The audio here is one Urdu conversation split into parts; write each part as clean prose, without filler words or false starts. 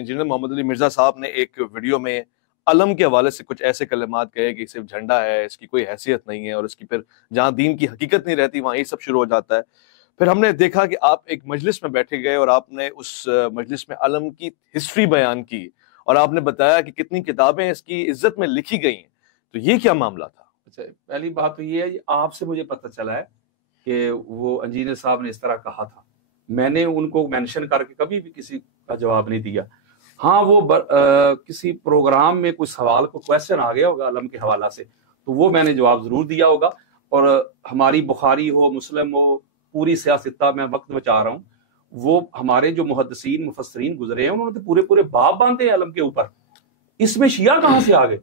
انجینئر محمد علی مرزا صاحب نے ایک ویڈیو میں علم کے حوالے سے کچھ ایسے کلمات کہے کہ صرف جھنڈا ہے، اس کی کوئی حیثیت نہیں ہے، اور اس کی پھر جہاں دین کی حقیقت نہیں رہتی وہاں یہ سب شروع ہو جاتا ہے. پھر ہم نے دیکھا کہ آپ ایک مجلس میں بیٹھے گئے اور آپ نے اس مجلس میں علم کی ہسٹری بیان کی اور آپ نے بتایا کہ کتنی کتابیں اس کی عزت میں لکھی گئی ہیں. تو یہ کیا معاملہ تھا؟ اچھا، پہلی بات تو یہ ہے آپ سے مجھے پتہ چلا ہے کہ وہ انجینئر صاحب نے اس طرح کہا تھا. میں نے ان کو مینشن کر کے کبھی بھی کسی کا جواب نہیں دیا. ہاں وہ کسی پروگرام میں کوئی سوال کو کویسچن آ گیا ہوگا علم کے حوالہ سے تو وہ میں نے جواب ضرور دیا ہوگا. اور ہماری بخاری ہو، مسلم ہو، پوری سیاستہ، میں وقت بچا رہا ہوں، وہ ہمارے جو محدثین مفسرین گزرے ہیں انہوں نے پورے پورے باب باندھے ہیں علم کے اوپر. اس میں شیعہ کہاں سے آ گئے؟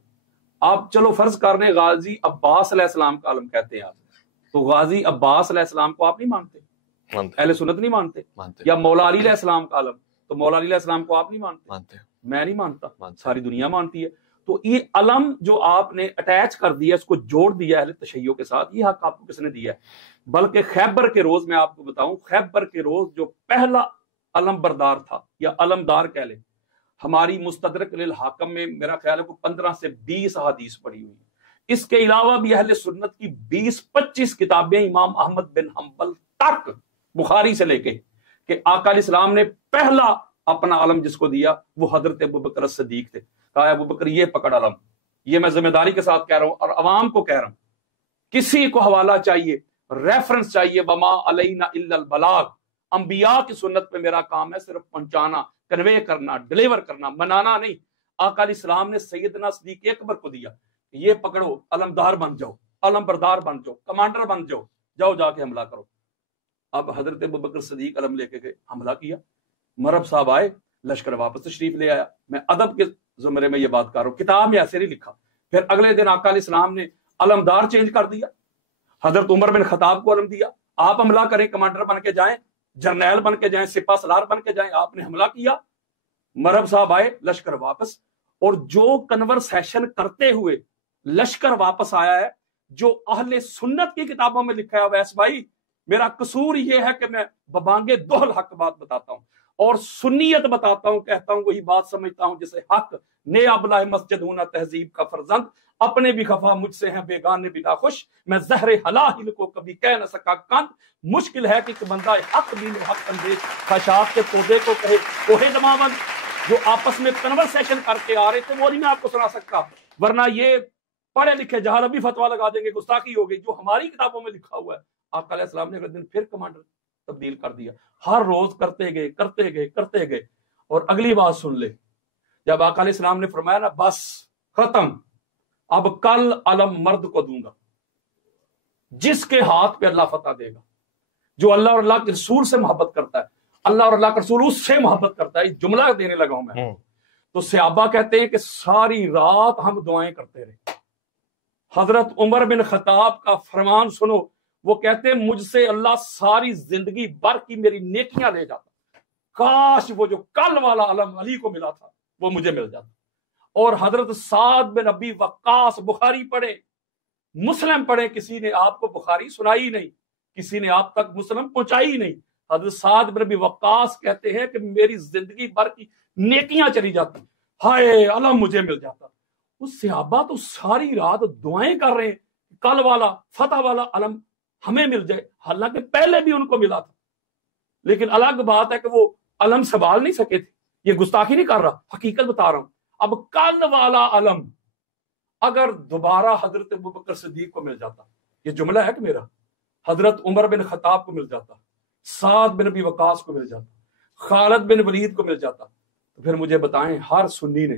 آپ چلو فرض کر لیں غازی عباس علیہ السلام کا علم کہتے ہیں آپ، تو غازی عباس علیہ السلام کو آپ نہیں مانتے؟ اہل سنت نہیں مانتے. یا مولا علی علیہ السلام کا علم، تو مولا علی علیہ السلام کو آپ نہیں مانتے؟ میں نہیں مانتا، ساری دنیا مانتی ہے. تو یہ علم جو آپ نے اٹیچ کر دیا، اس کو جوڑ دیا اہل تشیع کے ساتھ، یہ حق آپ کو کس نے دیا ہے؟ بلکہ خیبر کے روز، میں آپ کو بتاؤں، خیبر کے روز جو پہلا علم بردار تھا یا علمدار کہہ لیں، ہماری مستدرک للحاکم میں میرا خیال ہے کو 15 سے 20 احادیث پڑھی ہوئی. اس کے علاوہ بھی اہل سنت کی 20-25 کتابیں امام احمد بن حنبل تک، بخاری سے لے کے، کہ آقا علیہ السلام نے پہلا اپنا علم جس کو دیا وہ حضرت ابوبکر صدیق تھے. کہا ابوبکر یہ پکڑ علم. یہ میں ذمہ داری کے ساتھ کہہ رہا ہوں اور عوام کو کہہ رہا ہوں، کسی کو حوالہ چاہیے، ریفرنس چاہیے، وما علینا الا البلاغ. انبیاء کی سنت پہ میرا کام ہے صرف پہنچانا، کنوے کرنا، ڈلیور کرنا، منانا نہیں. آقا علیہ السلام نے سیدنا صدیق اکبر کو دیا، یہ پکڑو، علمدار بن جاؤ، علم بردار بن جاؤ، کمانڈر بن جاؤ، جاؤ جا کے حملہ کرو. اب حضرت ابوبکر صدیق علم لے کے گئے، حملہ کیا. مرب صاحب آئے، لشکر واپس تشریف لے آیا. میں ادب کے زمرے میں یہ بات کر رہا ہوں، کتاب میں ایسے نہیں لکھا. پھر اگلے دن آقا علیہ السلام نے علمدار چینج کر دیا. حضرت عمر بن خطاب کو علم دیا، آپ حملہ کریں، کمانڈر بن کے جائیں، جرنیل بن کے جائیں، سپاہ سالار بن کے جائیں. آپ نے حملہ کیا، مرب صاحب آئے، لشکر واپس. اور جو کنورسیشن کرتے ہوئے لشکر واپس آیا ہے، جو اہل سنت کی کتابوں میں لکھا ہے، ویس بھائی میرا قصور یہ ہے کہ میں ببانگے دوہل حق بات بتاتا ہوں اور سنیت بتاتا ہوں، کہتا ہوں وہی بات سمجھتا ہوں جسے حق. نے ابلہ مسجد ہونا تہذیب کا فرزند، اپنے بھی خفا مجھ سے ہیں بیگانے بھی ناخوش، میں زہر حلاہل کو کبھی کہہ نہ سکا کند. مشکل ہے کہ بندہ حق دین و حق اندیش خشاک کے پودے کو کہے کوہ دماوند. جو آپس میں کنورسیشن کر کے آ رہے تھے وہ نہیں میں آپ کو سنا سکتا، ورنہ یہ پڑھے لکھے جہاں ابھی فتوا لگا دیں گے، گستاخی ہو گئی. جو ہماری کتابوں میں لکھا ہوا ہے، آقا علیہ السلام نے اگلے دن پھر کمانڈر تبدیل کر دیا. ہر روز کرتے گئے کرتے گئے کرتے گئے. اور اگلی بات سن لے، جب آقا علیہ السلام نے فرمایا نا بس ختم، اب کل علم مرد کو دوں گا جس کے ہاتھ پہ اللہ فتح دے گا، جو اللہ اور اللہ کے رسول سے محبت کرتا ہے، اللہ اور اللہ کا رسول اس سے محبت کرتا ہے. جملہ دینے لگا ہوں میں. تو صحابہ کہتے ہیں کہ ساری رات ہم دعائیں کرتے رہے. حضرت عمر بن خطاب کا فرمان سنو، وہ کہتے ہیں مجھ سے اللہ ساری زندگی بھر کی میری نیکیاں لے جاتا، کاش وہ جو کل والا علم علی کو ملا تھا وہ مجھے مل جاتا. اور حضرت سعد بن ابی وقاص، بخاری پڑھے، مسلم پڑھے، کسی نے آپ کو بخاری سنائی نہیں، کسی نے آپ تک مسلم پہنچائی نہیں. حضرت سعد بن ابی وقاص کہتے ہیں کہ میری زندگی بھر کی نیکیاں چلی جاتی، ہائے علم مجھے مل جاتا. اس صحابہ تو ساری رات دعائیں کر رہے ہیں کل والا فتح والا علم ہمیں مل جائے، حالانکہ پہلے بھی ان کو ملا تھا. لیکن الگ بات ہے کہ وہ علم سنبھال نہیں سکے تھے. یہ گستاخی نہیں کر رہا، حقیقت بتا رہا ہوں. اب کل والا علم اگر دوبارہ حضرت ابوبکر صدیق کو مل جاتا، یہ جملہ ہے کہ میرا، حضرت عمر بن خطاب کو مل جاتا، سعد بن ابی وقاص کو مل جاتا، خالد بن ولید کو مل جاتا، تو پھر مجھے بتائیں ہر سنی نے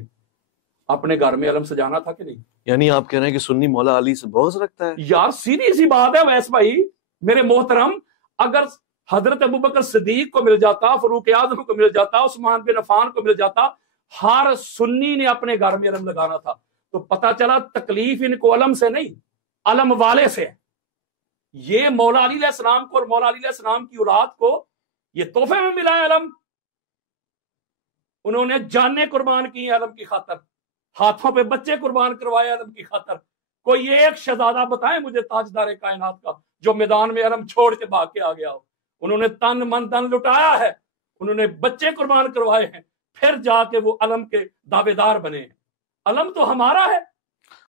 اپنے گھر میں علم سجانا تھا کہ نہیں؟ یعنی آپ کہہ رہے ہیں کہ سنی مولا علی سے بغض رکھتا ہے؟ یار سیدھی سی بات ہے ویس بھائی میرے محترم. اگر حضرت ابوبکر صدیق کو مل جاتا، فاروق اعظم کو مل جاتا، عثمان بن عفان کو مل جاتا، ہر سنی نے اپنے گھر میں علم لگانا تھا. تو پتا چلا تکلیف ان کو علم سے نہیں، علم والے سے ہے. یہ مولا علی علیہ السلام کو اور مولا علی علیہ السلام کی اولاد کو یہ تحفے میں ملا ہے علم. انہوں نے جانیں قربان کی علم کی خاطر، ہاتھوں پہ بچے قربان کروائے علم کی خاطر. کوئی ایک شہزادہ بتائیں مجھے تاجدار کائنات کا جو میدان میں علم چھوڑ کے بھاگ کے آ گیا ہو. انہوں نے تن من دن لٹایا ہے، انہوں نے بچے قربان کروائے ہیں، پھر جا کے وہ علم کے دعوے دار بنے ہیں۔ علم تو ہمارا ہے،